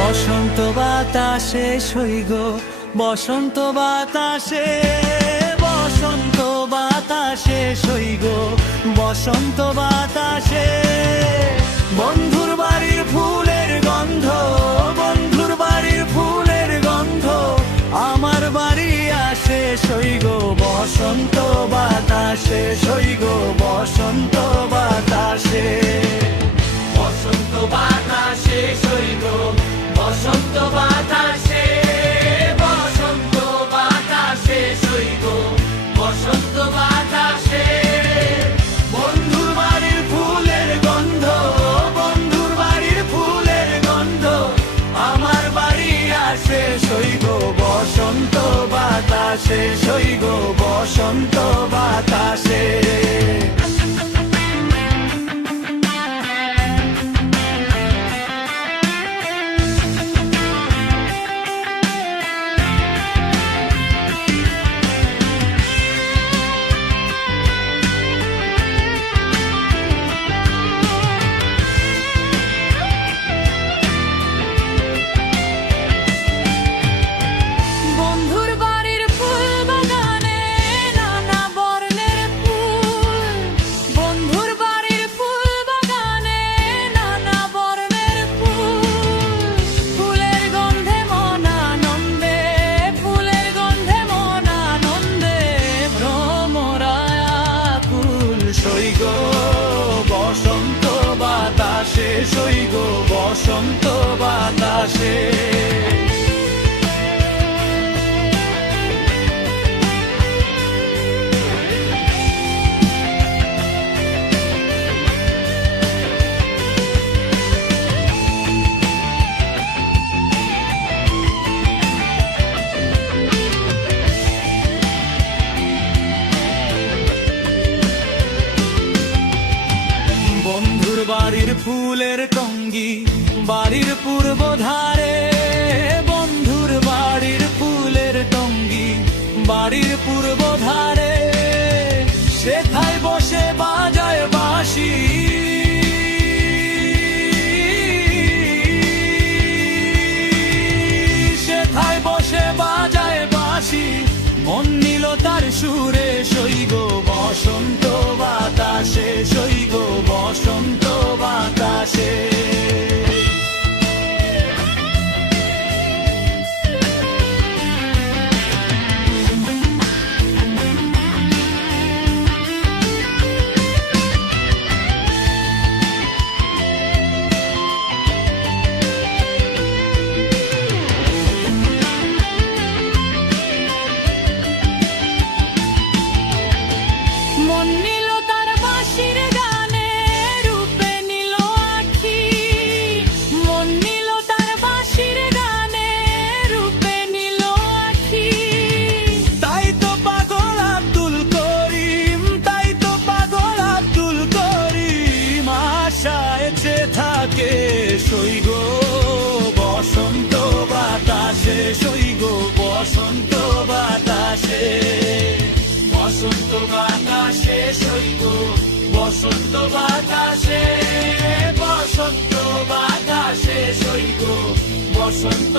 বসন্ত বাতাসে সইগ বসন্ত বাতাসে বসন্ত বাতাসে সইগ বসন্ত বাতাসে বন্ধুর বাড়ির ফুলের গন্ধ বন্ধুর বাড়ির ফুলের গন্ধ আমার বাড়ি আসে সইগ বসন্ত বাতাসে সইগ বসন্ত বাতাসে বসন্ত বাতাসে সইগ বসন্ত বাতাসে বসন্ত বাতাসে সইগ বসন্ত বাতাসে বন্ধুর বাড়ির ফুলের গন্ধ বন্ধুর বাড়ির ফুলের গন্ধ আমার বাড়ি আসে সইগ বসন্ত বাতাসে সইগ বসন্ত বাতাসে সইগ বসন্ত বাতাসে বাড়ির ফুলের টঙ্গি বাড়ির পূর্ব ধারে বন্ধুর বাড়ির ফুলের টঙ্গি বাড়ির পূর্ব ধারে সেথায় বসে বাজায় বাঁশি সেথায় বসে বাজায় বাঁশি মন নিল তার সুরে সইগ বসন্ত বাতাসে সইগ বসন্ত বাতাসে মন নিল তার বাঁশির গানে রূপে নিল আখি মন নিল তার বাঁশির গানে রূপে নিল আখি তাই তো পাগল আব্দুল করিম তাই তো পাগল আব্দুল করিম আশায় যে থাকে সইগ বসন্ত বাতাসে সইগ বসন্ত বাতাসে বসন্ত বাতাসে সইগ বসন্ত বাতাসে বসন্ত বাতাসে সইগ বসন্ত